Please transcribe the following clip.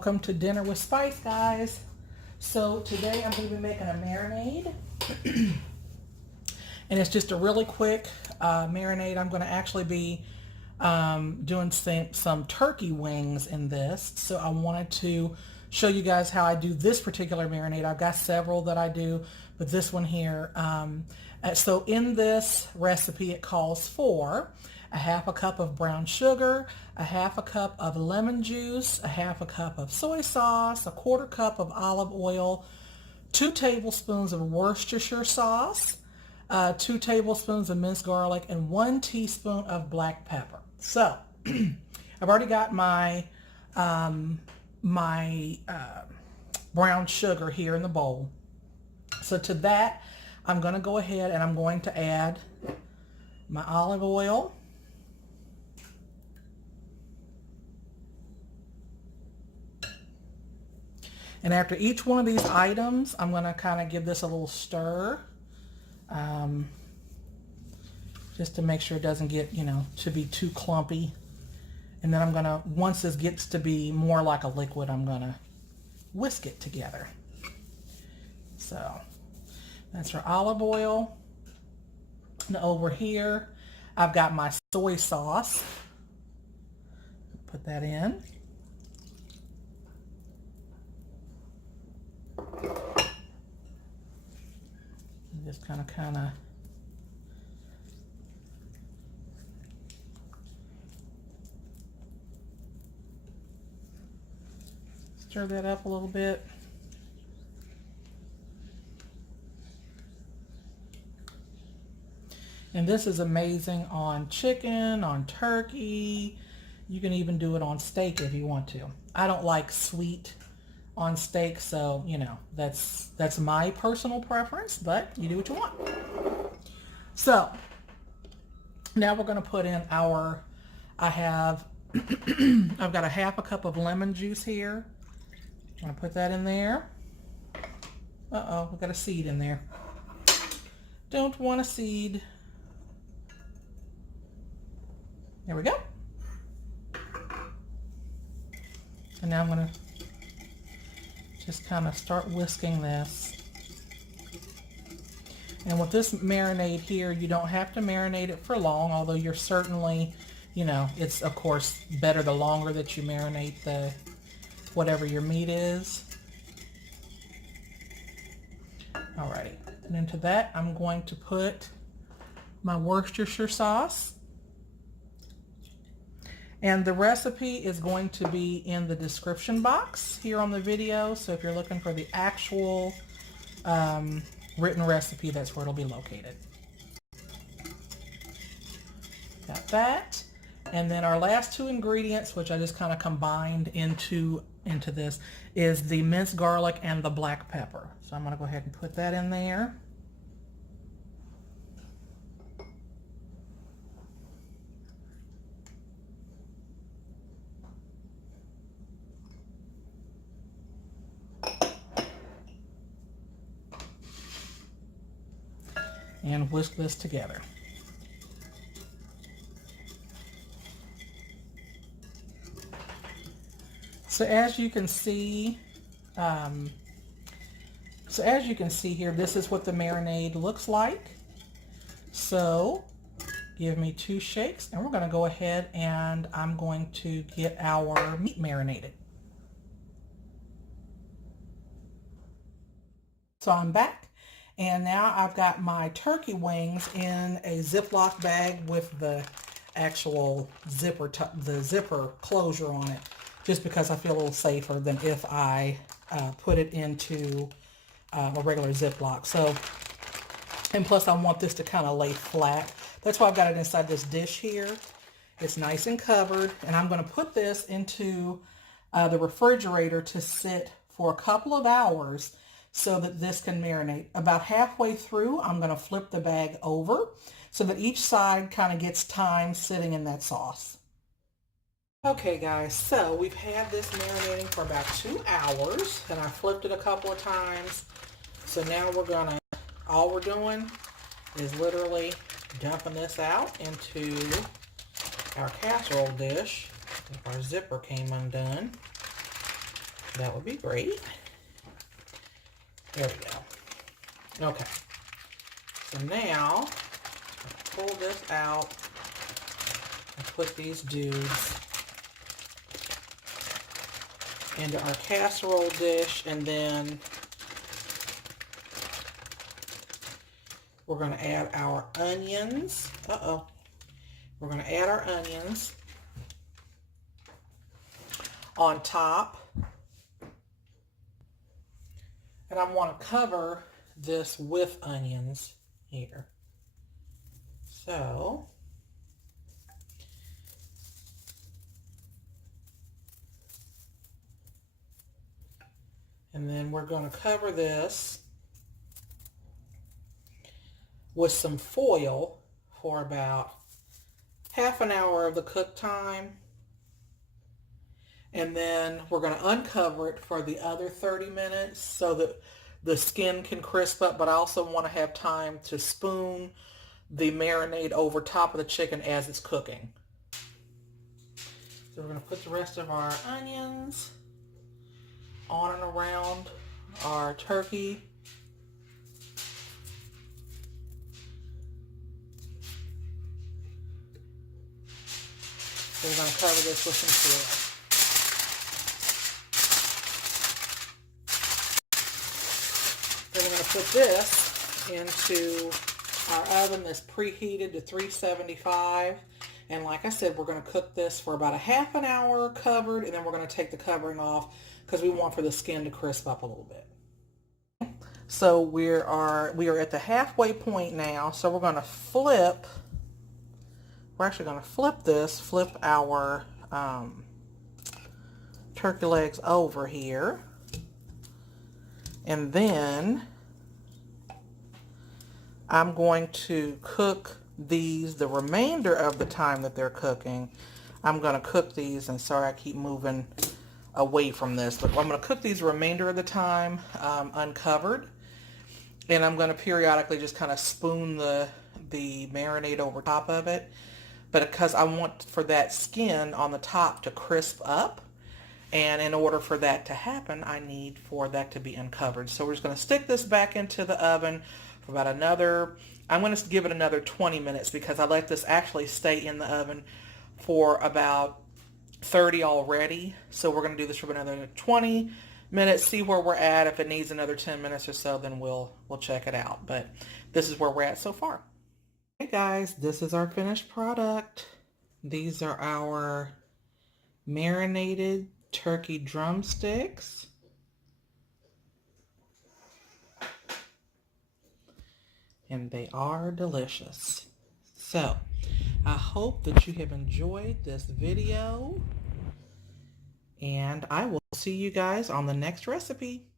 Welcome to Dinner with Spice, guys. So today I'm going to be making a marinade. And it's just a really quick marinade. I'm going to actually be doing some turkey wings in this. So I wanted to show you guys how I do this particular marinade. I've got several that I do, but this one here. So in this recipe, it calls for a half a cup of brown sugar, a half a cup of lemon juice, a half a cup of soy sauce, a quarter cup of olive oil, 2 tablespoons of Worcestershire sauce, 2 tablespoons of minced garlic, and 1 teaspoon of black pepper. So I've already got my brown sugar here in the bowl. So to that, I'm going to go ahead and I'm going to add my olive oil. And after each one of these items, I'm going to kind of give this a little stir, just to make sure it doesn't get, to be too clumpy. And then I'm going to, once this gets to be more like a liquid, I'm going to whisk it together. So that's our olive oil. And over here, I've got my soy sauce. Put that in. Just kind of stir that up a little bit. And this is amazing on chicken, on turkey. You can even do it on steak if you want to. I don't like sweet on steak, so that's my personal preference, but you do what you want. So now we're going to put in our, I've got a half a cup of lemon juice here. I'm going to put that in there. Uh-oh, we got a seed in there. Don't want a seed. There we go. And now I'm going to just kind of start whisking this. And with this marinade here, you don't have to marinate it for long, although you're certainly, it's of course better the longer that you marinate the whatever your meat is. Alrighty, and into that I'm going to put my Worcestershire sauce. And the recipe is going to be in the description box here on the video. So if you're looking for the actual written recipe, that's where it'll be located. Got that. And then our last 2 ingredients, which I just kind of combined into this, is the minced garlic and the black pepper. So I'm going to go ahead and put that in there. And whisk this together. So as you can see here, this is what the marinade looks like. So give me 2 shakes, and we're going to go ahead and I'm going to get our meat marinated. So I'm back. And now I've got my turkey wings in a Ziploc bag with the actual zipper closure on it, just because I feel a little safer than if I put it into a regular Ziploc. So, and plus I want this to kind of lay flat. That's why I've got it inside this dish here. It's nice and covered, and I'm going to put this into the refrigerator to sit for a couple of hours so that this can marinate. About halfway through, I'm going to flip the bag over so that each side kind of gets time sitting in that sauce. Okay guys, so we've had this marinating for about 2 hours, and I flipped it a couple of times. So now all we're doing is literally dumping this out into our casserole dish. If our zipper came undone. That would be great. There we go. Okay. So now, pull this out and put these dudes into our casserole dish, and then we're going to add our onions. We're going to add our onions on top. And I want to cover this with onions here. So, and then we're going to cover this with some foil for about half an hour of the cook time. And then we're going to uncover it for the other 30 minutes so that the skin can crisp up, but I also want to have time to spoon the marinade over top of the chicken as it's cooking. So we're going to put the rest of our onions on and around our turkey. So we're going to cover this with some foil. Then we're going to put this into our oven that's preheated to 375. And like I said, we're going to cook this for about a half an hour covered, and then we're going to take the covering off because we want for the skin to crisp up a little bit. So we are at the halfway point now. So we're going to flip. We're actually going to flip our turkey legs over here. And then I'm going to cook these the remainder of the time that they're cooking. I'm going to cook these, and sorry I keep moving away from this, but I'm going to cook these the remainder of the time uncovered. And I'm going to periodically just kind of spoon the marinade over top of it. But because I want for that skin on the top to crisp up, and in order for that to happen, I need for that to be uncovered. So we're just going to stick this back into the oven for about another, I'm going to give it another 20 minutes because I let this actually stay in the oven for about 30 already. So we're going to do this for another 20 minutes, see where we're at. If it needs another 10 minutes or so, then we'll check it out. But this is where we're at so far. Hey guys, this is our finished product. These are our marinated turkey drumsticks. And they are delicious. So, I hope that you have enjoyed this video. And I will see you guys on the next recipe.